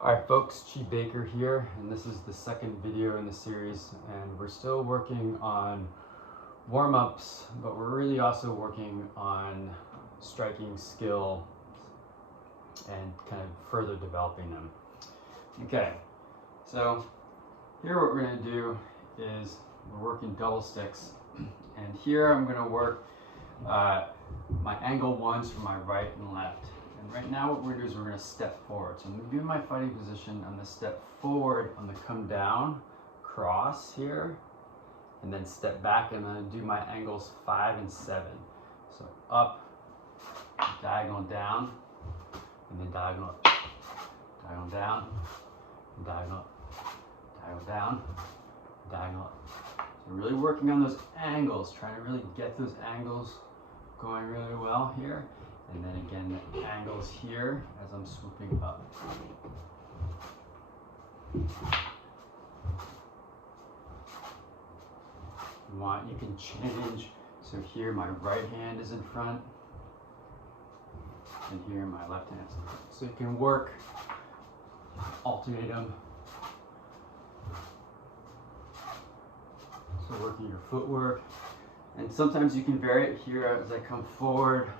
Alright folks, Chi Baker here, and this is the second video in the series, and we're still working on warm-ups, but we're really also working on striking skill and kind of further developing them. Okay, so here what we're going to do is we're working double sticks, and here I'm going to work my angle ones for my right and left. And right now what we're going to do is we're going to step forward. So I'm going to be in my fighting position. I'm going to step forward. I'm going to come down, cross here, and then step back. And I'm going to do my angles 5 and 7. So up, diagonal down, and then diagonal up, diagonal down, diagonal up, diagonal down, diagonal up. So really working on those angles, trying to really get those angles going really well here. And then again, the angles here as I'm swooping up. You can change. So here my right hand is in front, and here my left hand is in front. So you can work, alternate them. So working your footwork. And sometimes you can vary it here as I come forward,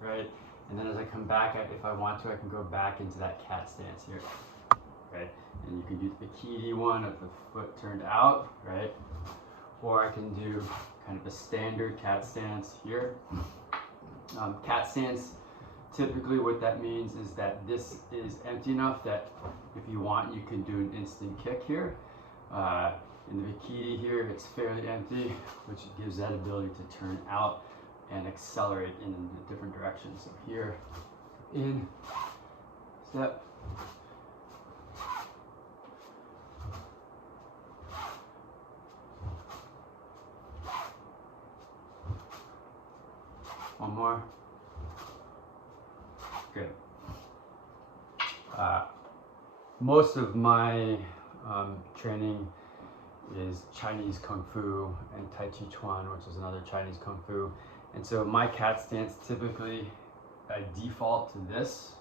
right? And then as I come back, if I want to, I can go back into that cat stance here, right? And you can do the bikini one of the foot turned out, right? Or I can do kind of a standard cat stance here. Cat stance, typically what that means is that this is empty enough that if you want, you can do an instant kick here. In the bikini here, it's fairly empty, which gives that ability to turn out and accelerate in a different direction. So here, in, step, one more, good. Most of my training is Chinese Kung Fu and Tai Chi Chuan, which is another Chinese Kung Fu. And so my cat stance typically, I default to this,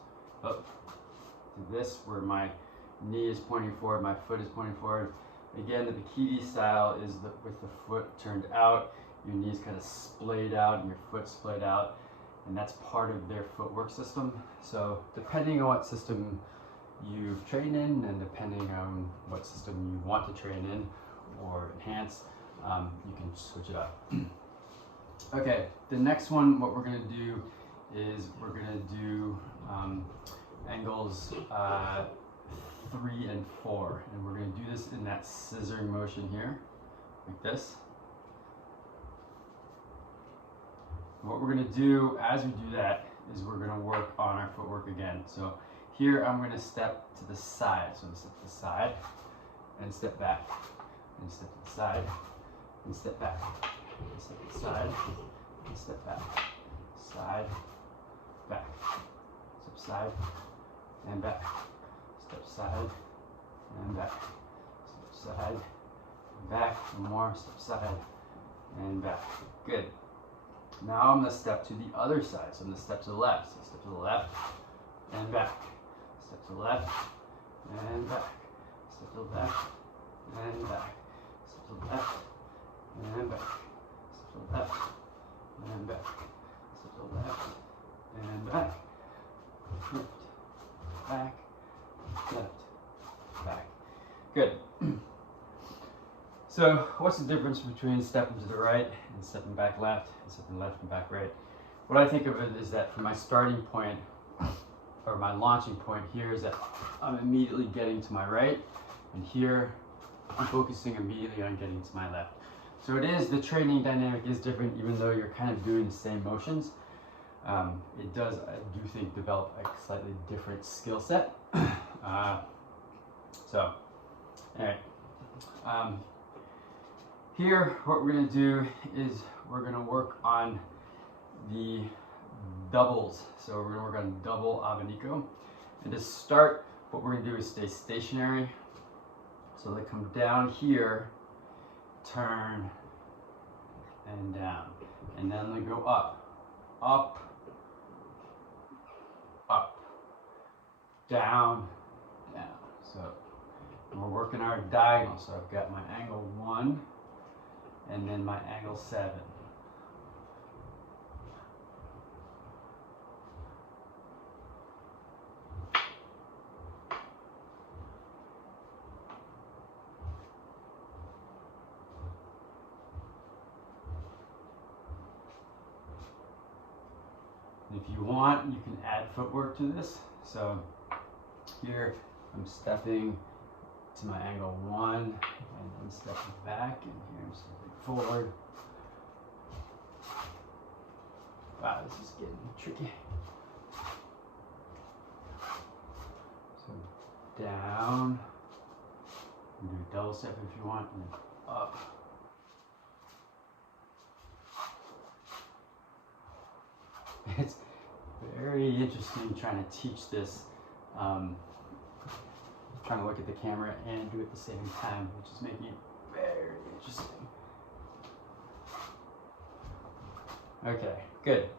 where my knee is pointing forward, my foot is pointing forward. Again, the bikini style is with the foot turned out, your knees kind of splayed out and your foot splayed out, and that's part of their footwork system. So depending on what system you've trained in, and depending on what system you want to train in or enhance, you can switch it up. Okay, the next one, what we're going to do is we're going to do angles 3 and 4, and we're going to do this in that scissoring motion here, like this. And what we're going to do as we do that is we're going to work on our footwork again. So here I'm going to step to the side, so step to the side, and step back, and step to the side, and step back, and step to the side, and step back, side, back, step side, and back, step side, and back, step side, and back, one more, step side, and back. Good. Now I'm going to step to the other side, so I'm going to step to the left, so step to the left, and back, step to the left, and back, step to the left, and back, step to the left, and back, step to the left, and back, step to the left, and back, left, back, left, back. Good. So what's the difference between stepping to the right and stepping back left and stepping left and back right? What I think of it is that for my starting point, or my launching point here, is that I'm immediately getting to my right, and here I'm focusing immediately on getting to my left. So it is, the training dynamic is different, even though you're kind of doing the same motions. It does, I do think, develop a slightly different skill set. So, all right. Here, what we're going to do is we're going to work on the doubles. So we're going to work on double abanico. And to start, what we're going to do is stay stationary. So they come down here, turn, and down. And then they go up, up, up, down, down. So we're working our diagonal. So I've got my angle 1 and then my angle 7. If you want, you can add footwork to this. So here I'm stepping to my angle 1 and then stepping back, and here I'm stepping forward. Wow, this is getting tricky. So down, you can do a double step if you want, and then up. It's very interesting trying to teach this, trying to look at the camera and do it at the same time, which is making it very interesting. Okay, good.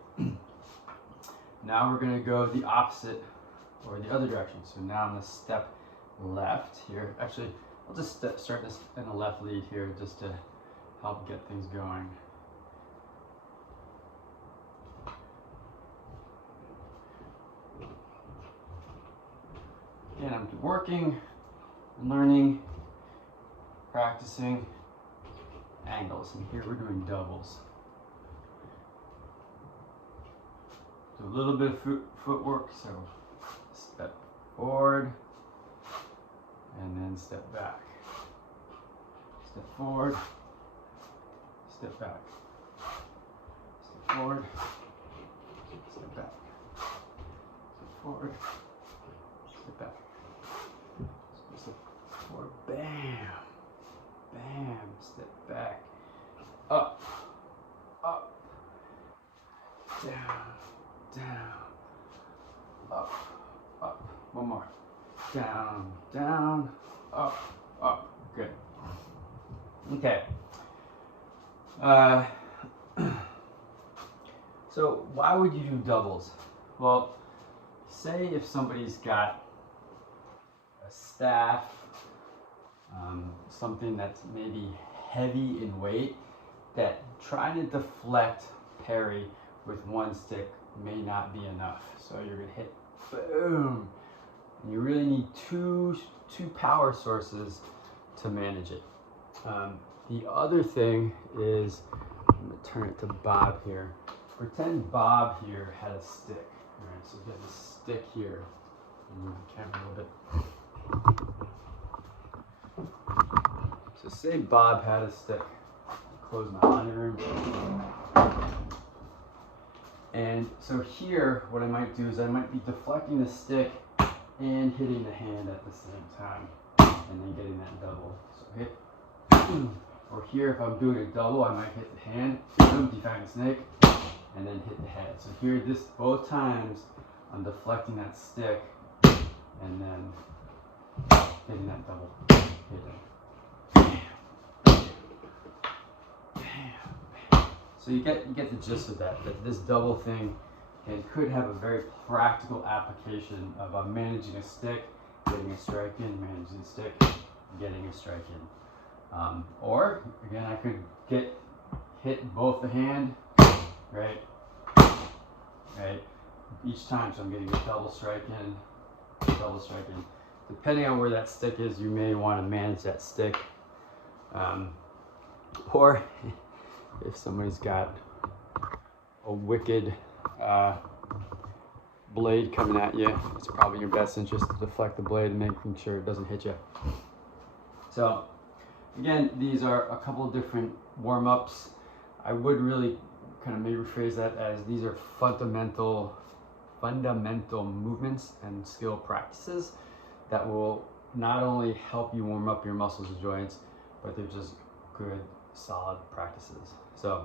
Now we're going to go the opposite or the other direction. So now I'm going to step left here. Actually, I'll just start this in the left lead here just to help get things going. Again, I'm working, learning, practicing angles. And here we're doing doubles. Do a little bit of footwork, so step forward and then step back. Step forward, step back. Step forward, step back. Step forward, step back. Step forward, bam, bam, step back. Up, up, down. Down, up, up. One more. Down, down, up, up. Good. Okay. So why would you do doubles? Well, say if somebody's got a staff, something that's maybe heavy in weight, that trying to deflect parry with one stick may not be enough. So you're gonna hit boom. And you really need two power sources to manage it. The other thing is, I'm gonna turn it to Bob here. Pretend Bob here had a stick. All right, so you have a stick here. Move the camera a little bit. So say Bob had a stick. Close my monitor. And so here, what I might do is I might be deflecting the stick and hitting the hand at the same time, and then getting that double. So hit, or here if I'm doing a double, I might hit the hand, define the snake, and then hit the head. So here, both times, I'm deflecting that stick, and then hitting that double. Hit it. So you get the gist of that this double thing could have a very practical application of managing a stick, getting a strike in, managing a stick, getting a strike in. Or, again, I could hit both the hand, right, each time, so I'm getting a double strike in. Depending on where that stick is, you may want to manage that stick. Or if somebody's got a wicked blade coming at you, it's probably in your best interest to deflect the blade and making sure it doesn't hit you. So again, these are a couple of different warm-ups. I would really kind of maybe rephrase that as these are fundamental movements and skill practices that will not only help you warm up your muscles and joints, but they're just good, solid practices. So